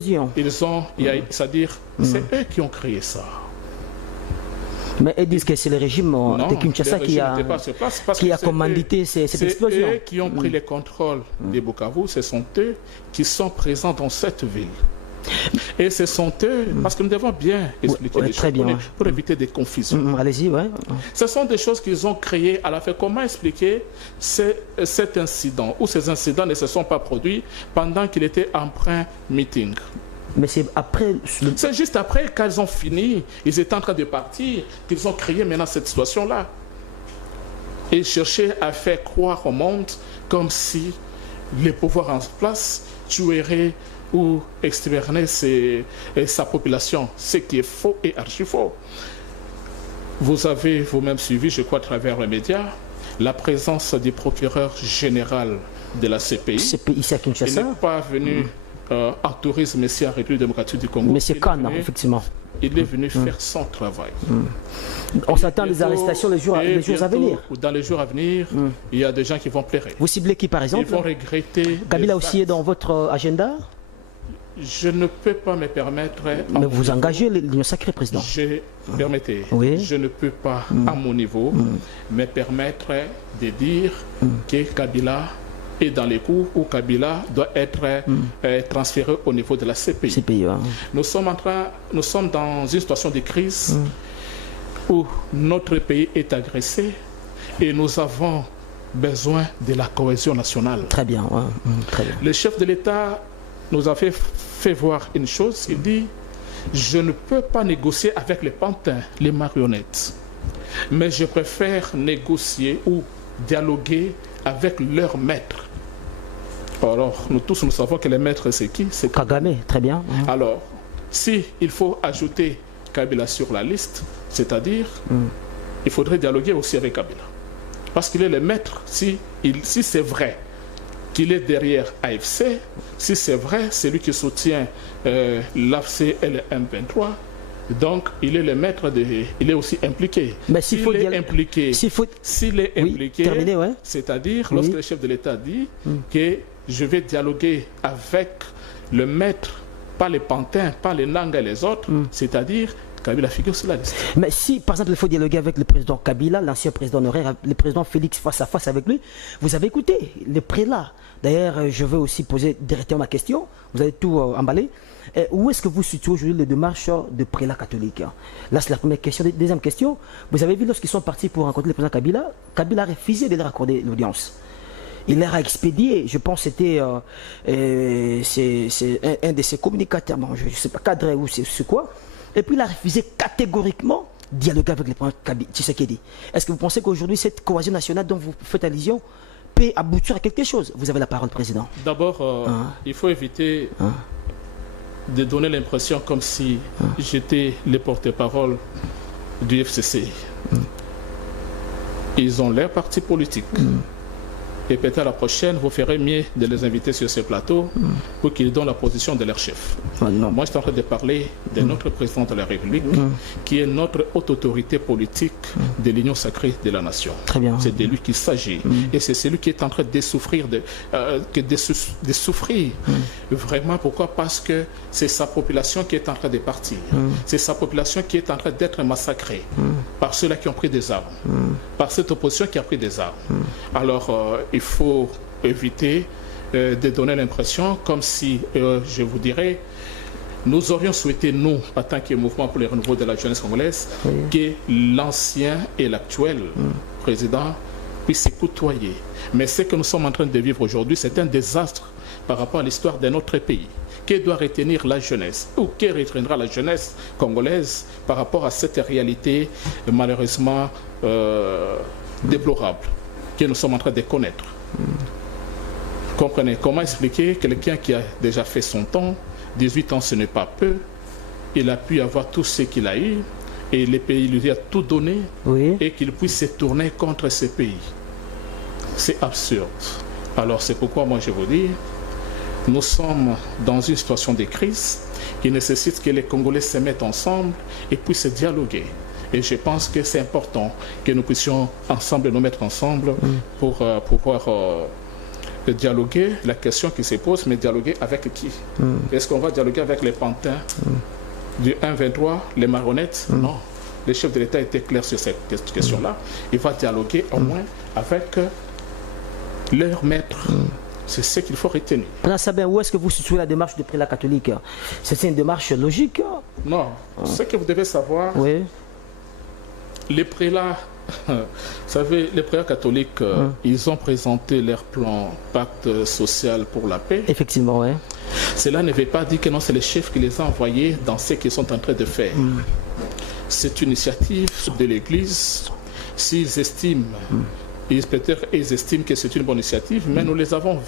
Ils ont, c'est-à-dire, c'est eux qui ont créé ça. Mais ils disent que c'est le régime de Kinshasa qui a commandité cette explosion. C'est eux qui ont pris le contrôle de Bukavu, ce sont eux qui sont présents dans cette ville. Et ce sont eux, parce que nous devons bien expliquer les choses pour éviter des confusions. Allez-y, ouais. Ce sont des choses qu'ils ont créées à la fin. Comment expliquer cet incident, ou ces incidents ne se sont pas produits pendant qu'il était en plein meeting? Mais c'est après... C'est juste après qu'ils ont fini, ils étaient en train de partir, qu'ils ont créé maintenant cette situation-là. Et cherchaient à faire croire au monde comme si les pouvoirs en place tueraient ou exterminer sa population, ce qui est faux et archi faux. Vous avez vous-même suivi, je crois, à travers les médias, la présence du procureur général de la CPI. Ici à Kinshasa. Il n'est pas venu en tourisme ici en République démocratique du Congo. Mais c'est Khan, effectivement. Il est venu faire son travail. On s'attend à des arrestations les jours à venir. Dans les jours à venir, il y a des gens qui vont pleurer. Vous ciblez qui, par exemple? Ils vont regretter. Kabila aussi est dans votre agenda? Je ne peux pas me permettre... Mais vous engagez l'Union sacrée, Président. Permettez, je ne peux pas, à mon niveau, me permettre de dire que Kabila est dans les coups ou Kabila doit être transféré au niveau de la CPI. Nous sommes dans une situation de crise où notre pays est agressé et nous avons besoin de la cohésion nationale. Très bien. Très bien. Le chef de l'État nous a fait voir une chose. Il dit: je ne peux pas négocier avec les pantins, les marionnettes, mais je préfère négocier ou dialoguer avec leurs maîtres. Alors, nous tous, nous savons que les maîtres, c'est qui? C'est Kagame, très bien. Alors, si il faut ajouter Kabila sur la liste, c'est-à-dire, il faudrait dialoguer aussi avec Kabila. Parce qu'il est le maître, si c'est vrai qu'il est derrière AFC, si c'est vrai, c'est lui qui soutient l'AFC et le M23, donc il est le maître il est aussi impliqué. Mais s'il est impliqué, c'est-à-dire lorsque le chef de l'État dit que je vais dialoguer avec le maître, pas les pantins, pas les Nanga et les autres, c'est-à-dire Kabila figure sur la liste. Mais si, par exemple, il faut dialoguer avec le président Kabila, l'ancien président honoraire, le président Félix face à face avec lui, vous avez écouté les prélats. D'ailleurs, je veux aussi poser directement ma question. Vous avez tout emballé. Où est-ce que vous situez aujourd'hui les démarches de prélats catholiques? Là, c'est la première question. Deuxième question, vous avez vu lorsqu'ils sont partis pour rencontrer le président Kabila, Kabila a refusé de leur accorder l'audience. Il leur a expédié, je pense que c'était un de ses communicateurs, bon, je ne sais pas, cadre ou c'est quoi. Et puis il a refusé catégoriquement de dialoguer avec le président Tshisekedi. Est-ce que vous pensez qu'aujourd'hui, cette cohésion nationale dont vous faites allusion peut aboutir à quelque chose? Vous avez la parole, Président. D'abord, il faut éviter de donner l'impression comme si j'étais le porte-parole du FCC. Ils ont leur parti politique. Et peut-être la prochaine, vous ferez mieux de les inviter sur ce plateau pour qu'ils donnent la position de leur chef. Moi, je suis en train de parler de notre président de la République, qui est notre haute autorité politique de l'Union sacrée de la nation. C'est de lui qu'il s'agit. Et c'est celui qui est en train de souffrir, de souffrir. Vraiment, pourquoi? Parce que c'est sa population qui est en train de partir. C'est sa population qui est en train d'être massacrée par ceux-là qui ont pris des armes, par cette opposition qui a pris des armes. Alors, il faut éviter de donner l'impression comme si, je vous dirais, nous aurions souhaité, nous, en tant que mouvement pour le renouveau de la jeunesse congolaise, que l'ancien et l'actuel président puissent se côtoyer. Mais ce que nous sommes en train de vivre aujourd'hui, c'est un désastre par rapport à l'histoire de notre pays. Que doit retenir la jeunesse, ou que retiendra la jeunesse congolaise par rapport à cette réalité malheureusement déplorable que nous sommes en train de connaître? Comprenez, comment expliquer quelqu'un qui a déjà fait son temps, 18 ans ce n'est pas peu, il a pu avoir tout ce qu'il a eu, et le pays lui a tout donné, et qu'il puisse se tourner contre ce pays. C'est absurde. Alors c'est pourquoi moi je vous dis, nous sommes dans une situation de crise qui nécessite que les Congolais se mettent ensemble et puissent dialoguer. Et je pense que c'est important que nous puissions ensemble nous mettre ensemble pour pouvoir de dialoguer, la question qui se pose, mais dialoguer avec qui? Est-ce qu'on va dialoguer avec les pantins du 1-23, les marionnettes? Non. Le chef de l'État était clair sur cette question-là. Il va dialoguer au moins avec leur maître. C'est ce qu'il faut retenir. Sabin, où est-ce que vous situez la démarche du prélat catholique? C'est une démarche logique? Non. Ce que vous devez savoir, les prélats, vous savez, les prélats catholiques, ils ont présenté leur plan pacte social pour la paix. Effectivement, oui. Cela ne veut pas dire que non, c'est les chefs qui les ont envoyés dans ce qu'ils sont en train de faire. C'est une initiative de l'Église. S'ils estiment, peut-être ils estiment que c'est une bonne initiative, mais nous les avons vus